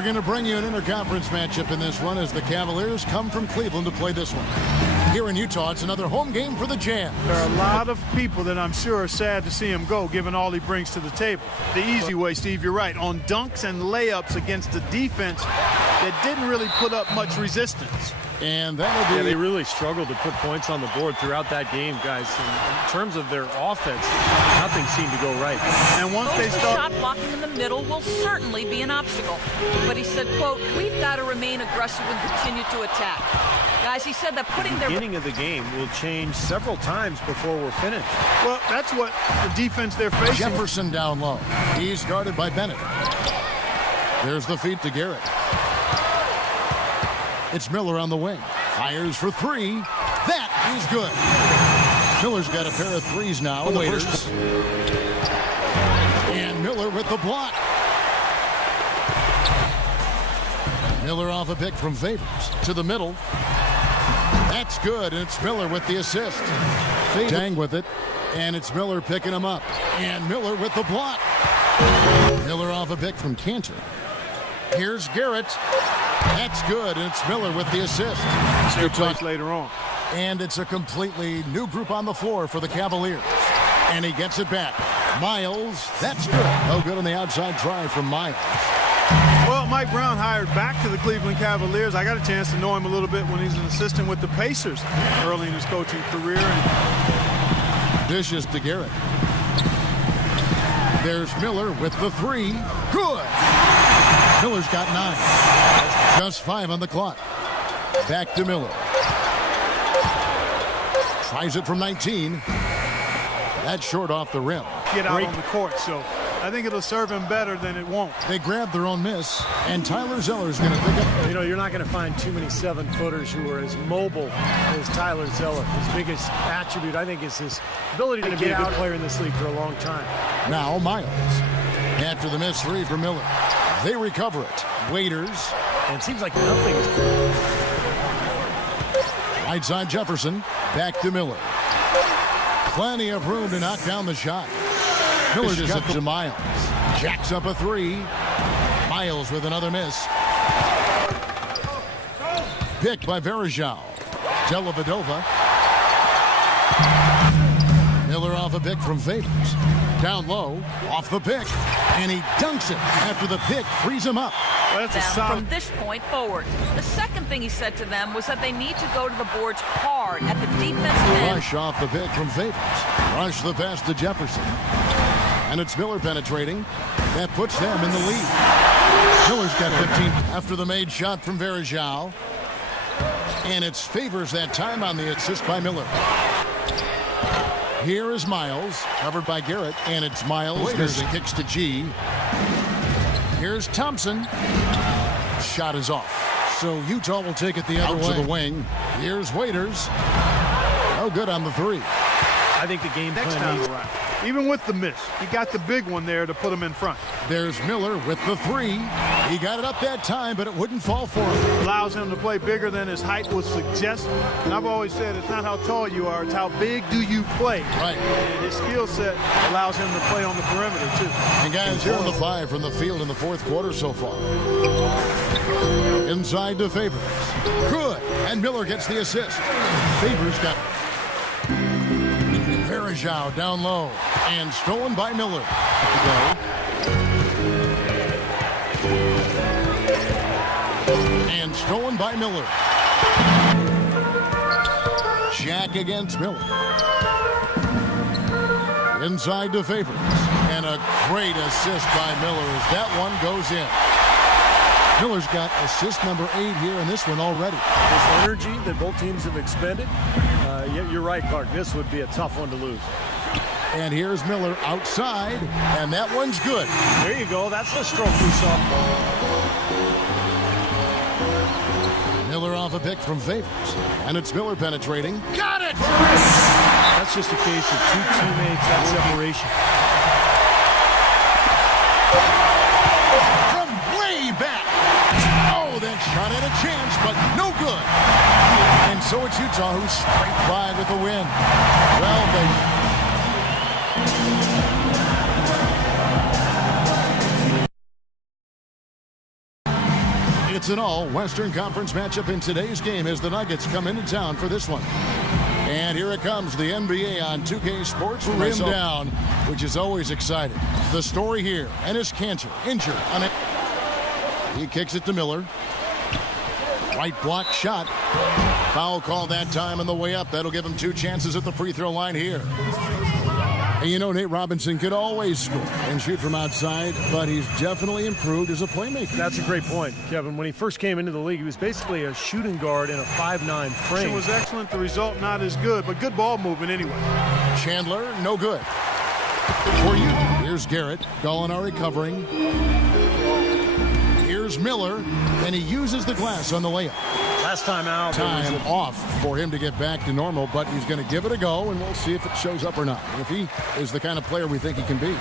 We're going to bring you an interconference matchup in this one as the Cavaliers come from Cleveland to play this one. Here in Utah, it's another home game for the Jazz. There are a lot of people that I'm sure are sad to see him go, given all he brings to the table. The easy way, Steve, you're right, on dunks and layups against a defense that didn't really put up much resistance. And that'll be... Yeah, they really struggled to put points on the board throughout that game, guys. In terms of their offense, nothing seemed to go right. And once they the start... shot blocking in the middle will certainly be an obstacle. But he said, quote, we've got to remain aggressive and continue to attack. Guys, he said that putting The beginning of the game will change several times before we're finished. Well, that's what the defense they're facing. Jefferson down low. He's guarded by Bennett. There's the feed to Garrett. It's Miller on the wing. Fires for three. That is good. Miller's got a pair of threes now. In the first. And Miller with the block. Miller off a pick from Favors to the middle. That's good, and it's Miller with the assist. Dang with it, and it's Miller picking him up. And Miller with the block. Miller off a pick from Cantor. Here's Garrett. That's good, and it's Miller with the assist. Good place later on. And it's a completely new group on the floor for the Cavaliers. And he gets it back. Miles, that's good. No good on the outside try from Miles. Well, Mike Brown hired back to the Cleveland Cavaliers. I got a chance to know him a little bit when he's an assistant with the Pacers early in his coaching career. Dishes to Garrett. There's Miller with the three. Good. Miller's got 9. Just 5 on the clock. Back to Miller. Tries it from 19. That's short off the rim. Get out on the court, so I think it'll serve him better than it won't. They grab their own miss, and Tyler Zeller's going to pick up. You know, you're not going to find too many 7-footers who are as mobile as Tyler Zeller. His biggest attribute, I think, is his ability to get out. Be a good player in this league for a long time. Now Miles. After the missed three for Miller. They recover it. Waiters. And it seems like nothing is... Right side Jefferson. Back to Miller. Plenty of room to knock down the shot. Miller just up to Miles. Jacks up a three. Miles with another miss. Picked by Verajao. Dellavedova. Miller off a pick from Favors. Down low, off the pick, and he dunks it after the pick frees him up. Well, that's a solid... From this point forward. The second thing he said to them was that they need to go to the boards hard at the defensive end. Rush off the pick from Favors. Rush the pass to Jefferson. And it's Miller penetrating. That puts them in the lead. Miller's got 15 after the made shot from Verajao. And it's Favors that time on the assist by Miller. Here is Miles, covered by Garrett, and it's Miles. Waiters kicks to G. Here's Thompson. Shot is off. So Utah will take it the other way. To the wing. Here's Waiters. Oh, good on the three. I think the game plan needs... Even with the miss, he got the big one there to put him in front. There's Miller with the three. He got it up that time, but it wouldn't fall for him. Allows him to play bigger than his height would suggest. And I've always said it's not how tall you are, it's how big do you play. Right. And his skill set allows him to play on the perimeter, too. And guys, here on the 5 from the field in the fourth quarter so far. Inside to Favors. Good. And Miller gets the assist. Favors got... Verajao down low and stolen by Miller. And stolen by Miller. Jack against Miller. Inside to Favors. And a great assist by Miller as that one goes in. Miller's got assist number 8 here in this one already. This energy that both teams have expended, you're right, Clark. This would be a tough one to lose. And here's Miller outside, and that one's good. There you go. That's the stroke we saw. Miller off a pick from Favors, and it's Miller penetrating. Got it! That's just a case of two teammates, that separation. Shot at a chance, but no good. And so it's Utah who's scraped by with the win. Well, It's an all-Western Conference matchup in today's game as the Nuggets come into town for this one. And here it comes, the NBA on 2K Sports. Rim down, which is always exciting. The story here, Enes Kanter injured. He kicks it to Miller. Right block shot. Foul call that time on the way up. That'll give him 2 chances at the free throw line here. And you know, Nate Robinson could always score and shoot from outside, but he's definitely improved as a playmaker. That's a great point, Kevin. When he first came into the league, he was basically a shooting guard in a 5'9" frame. It was excellent. The result not as good, but good ball movement anyway. Chandler, no good. For you, here's Garrett. Gallinari covering. Here's Miller, and he uses the glass on the layup. Last time out, Time off for him to get back to normal, but he's going to give it a go, and we'll see if it shows up or not. If he is the kind of player we think he can be.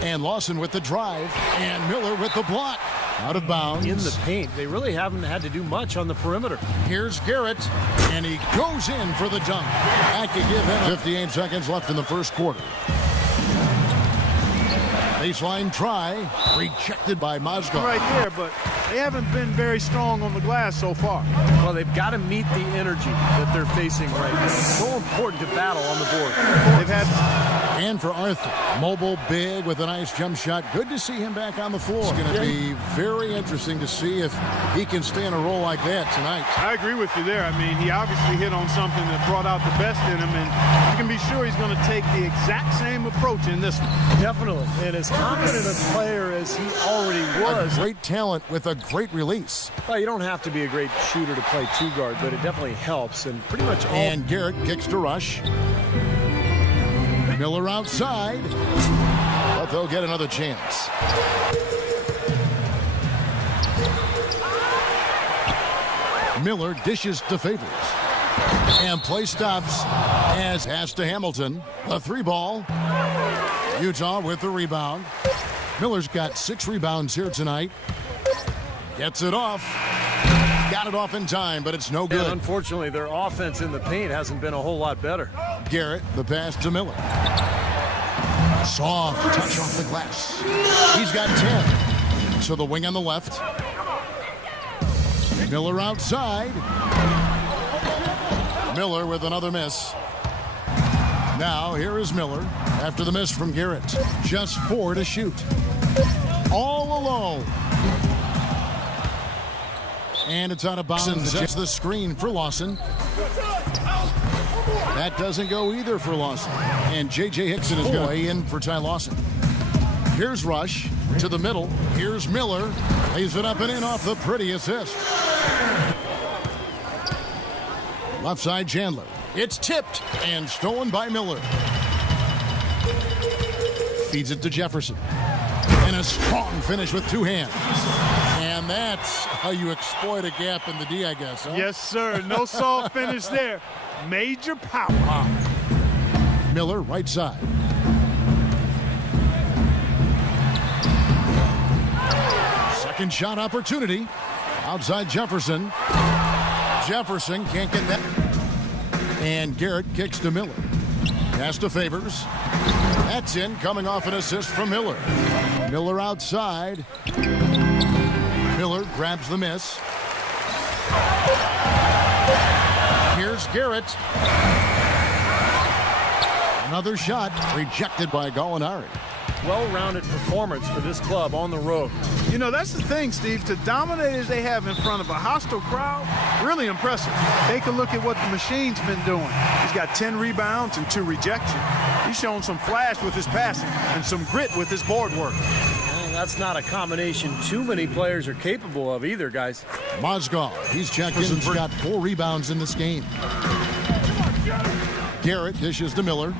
And Lawson with the drive, and Miller with the block. Out of bounds. In the paint. They really haven't had to do much on the perimeter. Here's Garrett, and he goes in for the dunk. That could give him 58 seconds left in the first quarter. Baseline try, rejected by Mozgov. Right there, but they haven't been very strong on the glass so far. Well, they've got to meet the energy that they're facing right now. It's so important to battle on the board. They've had... And for Arthur, mobile, big, with a nice jump shot. Good to see him back on the floor. It's going to be very interesting to see if he can stay in a role like that tonight. I agree with you there. I mean, he obviously hit on something that brought out the best in him, and you can be sure he's going to take the exact same approach in this one. Definitely. And as confident a player as he already was. A great talent with a great release. Well, you don't have to be a great shooter to play 2 guard, but it definitely helps. And pretty much all. And Garrett kicks to Rush. Miller outside, but they'll get another chance. Miller dishes to Favors. And play stops as pass to Hamilton. A 3-ball. Utah with the rebound. Miller's got 6 rebounds here tonight. Gets it off. Got it off in time, but it's no good. And unfortunately, their offense in the paint hasn't been a whole lot better. Garrett, the pass to Miller. Soft touch off the glass. He's got 10. To the wing on the left. Miller outside. Miller with another miss. Now here is Miller after the miss from Garrett. Just 4 to shoot. All alone. And it's out of bounds. That's the screen for Lawson. That doesn't go either for Lawson. And J.J. Hickson is going to weigh in for Ty Lawson. Here's Rush to the middle. Here's Miller. Lays it up and in off the pretty assist. Left side Chandler. It's tipped and stolen by Miller. Feeds it to Jefferson. And a strong finish with 2 hands. And that's how you exploit a gap in the D, I guess. Huh? Yes, sir. No soft finish there. Major power. Miller, right side. Second shot opportunity. Outside Jefferson. Jefferson can't get that. And Garrett kicks to Miller. Pass to Favors. That's in, coming off an assist from Miller. Miller outside. Miller grabs the miss. Here's Garrett. Another shot rejected by Gallinari. Well-rounded performance for this club on the road. You know, that's the thing, Steve. To dominate as they have in front of a hostile crowd, really impressive. Take a look at what the machine's been doing. He's got 10 rebounds and 2 rejections. He's shown some flash with his passing and some grit with his board work. And that's not a combination too many players are capable of either, guys. Mozgov, he's checked in. He's got 4 rebounds in this game. Garrett dishes to Miller.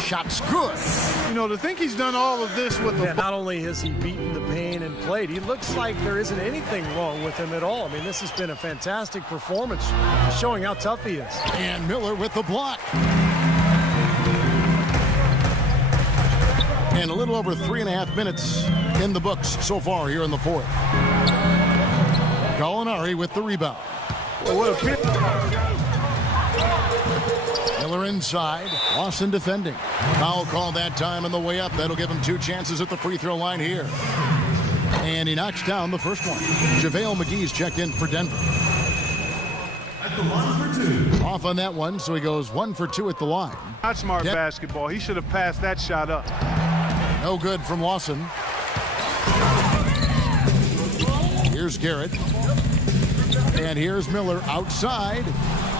Shot's good. You know, to think he's done all of this with the... Not only has he beaten the pain and played, he looks like there isn't anything wrong with him at all. I mean, this has been a fantastic performance, showing how tough he is. And Miller with the block. And a little over 3.5 minutes in the books so far here in the 4th. Gallinari with the rebound. Well, what a... Miller inside. Lawson defending. Foul call that time on the way up. That'll give him 2 chances at the free throw line here. And he knocks down the first one. JaVale McGee's checked in for Denver. At the line for 2. Off on that one, so he goes 1 for 2 at the line. Not smart basketball. He should have passed that shot up. No good from Lawson. Here's Garrett. And here's Miller outside.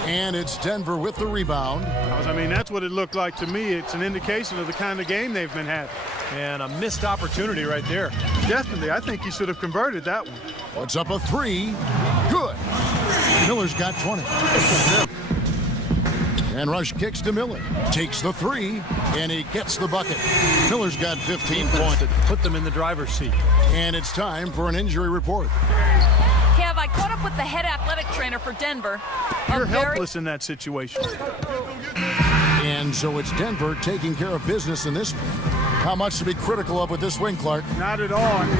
And it's Denver with the rebound. I mean, that's what it looked like to me. It's an indication of the kind of game they've been having. And a missed opportunity right there. Definitely. I think he should have converted that one. Puts up a 3. Good. Miller's got 20. And Rush kicks to Miller. Takes the 3, and he gets the bucket. Miller's got 15 points. Put them in the driver's seat. And it's time for an injury report. Kev, I caught up with the head athletic trainer for Denver. You're helpless in that situation. And so it's Denver taking care of business in this one. How much to be critical of with this win, Clark? Not at all. I mean,